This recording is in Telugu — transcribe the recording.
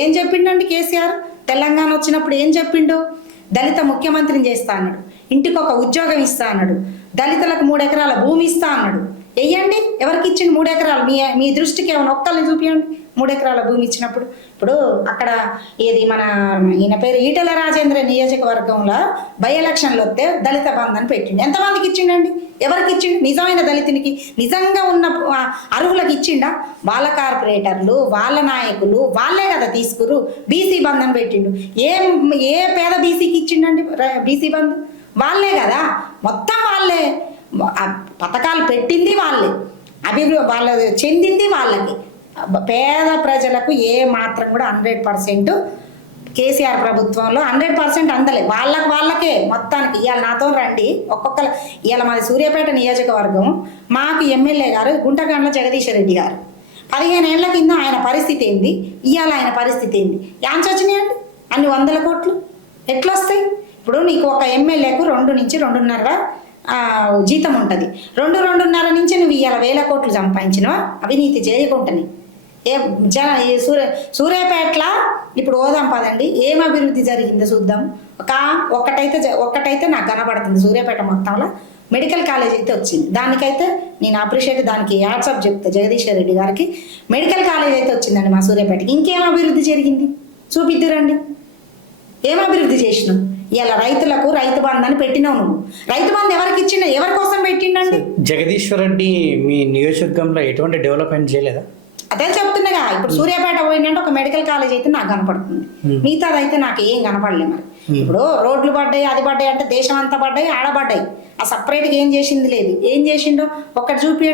ఏం చెప్పిండండి కేసీఆర్? తెలంగాణ వచ్చినప్పుడు ఏం చెప్పిండు? దళిత ముఖ్యమంత్రిని చేస్తా అన్నాడు, ఇంటికి ఒక ఉద్యోగం ఇస్తా అన్నాడు, దళితులకు 3 ఎకరాల భూమి ఇస్తా అన్నాడు. వెయ్యండి, ఎవరికి ఇచ్చిండు 3 ఎకరాలు? మీ దృష్టికి ఏమైనా ఒక్కళ్ళని చూపించండి 3 ఎకరాల భూమి ఇచ్చినప్పుడు. ఇప్పుడు అక్కడ ఏది మన ఈయన పేరు ఈటెల రాజేంద్ర నియోజకవర్గంలో బై ఎలక్షన్లు వస్తే దళిత బంధు అని పెట్టిండు. ఎంతమందికి ఇచ్చిండండి? ఎవరికి ఇచ్చిండు? నిజమైన దళితునికి, నిజంగా ఉన్న అర్హులకు ఇచ్చిండా? వాళ్ళ కార్పొరేటర్లు, వాళ్ళ నాయకులు వాళ్ళే కదా తీసుకురు. బీసీ బంధు అని పెట్టిండు. ఏ పేద బీసీకి ఇచ్చిండండి బీసీ బంధు? వాళ్ళే కదా, మొత్తం వాళ్ళే. పథకాలు పెట్టింది వాళ్ళే, వాళ్ళ చెందింది వాళ్ళకి. పేద ప్రజలకు ఏ మాత్రం కూడా 100% కేసీఆర్ ప్రభుత్వంలో 100% అందలే. వాళ్ళకే మొత్తానికి. ఇవాళ నాతో రండి ఒక్కొక్కరు. ఇవాళ మాది సూర్యాపేట నియోజకవర్గం. మాకు ఎమ్మెల్యే గారు గుంటగండ్ల జగదీశ్వర్ రెడ్డి గారు. 15 ఏళ్ల కింద ఆయన పరిస్థితి ఏంది, ఇవాళ ఆయన పరిస్థితి ఏంది? యాంచ వచ్చినాయండి అన్ని 100 కోట్లు ఎట్లొస్తాయి? ఇప్పుడు నీకు ఒక ఎమ్మెల్యేకు 2 నుంచి 2.5 జీతం ఉంటుంది. 2.5 నుంచి నువ్వు ఇవాళ 1000 కోట్లు సంపాదించినవా అవినీతి చేయకుండానే? సూర్యాపేటలో ఇప్పుడు ఓదాం పదండి, ఏం అభివృద్ధి జరిగిందో చూద్దాం. ఒక్కటైతే నాకు కనబడుతుంది. సూర్యాపేట మొత్తంలో మెడికల్ కాలేజ్ అయితే వచ్చింది. దానికైతే నేను అప్రిషియేట్, దానికి వాట్సాప్ చెప్తా జగదీశ్వర్ రెడ్డి గారికి. మెడికల్ కాలేజ్ అయితే వచ్చిందండి మా సూర్యాపేటకి. ఇంకేం అభివృద్ధి జరిగింది చూపిద్దురండి. ఏం అభివృద్ధి చేసినావు? ఇలా రైతులకు రైతు బంధు అని పెట్టినావు నువ్వు. రైతు బంధు ఎవరికి ఇచ్చిండ, ఎవరి కోసం పెట్టిండండి? జగదీశ్వర్ రెడ్డి మీ నియోజకవర్గంలో ఎటువంటి డెవలప్మెంట్ చేయలేదా? అదే చెప్తున్నాగా. ఇప్పుడు సూర్యాపేట పోయిందంటే ఒక మెడికల్ కాలేజ్ అయితే నాకు కనపడుతుంది, మిగతాదైతే నాకు ఏం కనపడలే. మరి ఇప్పుడు రోడ్లు పడ్డాయి, అది పడ్డాయి అంటే దేశం అంతా పడ్డాయి, ఆడబడ్డాయి. ఆ సపరేట్గా ఏం చేసింది లేదు. ఏం చేసిండో ఒక్కటి చూపి.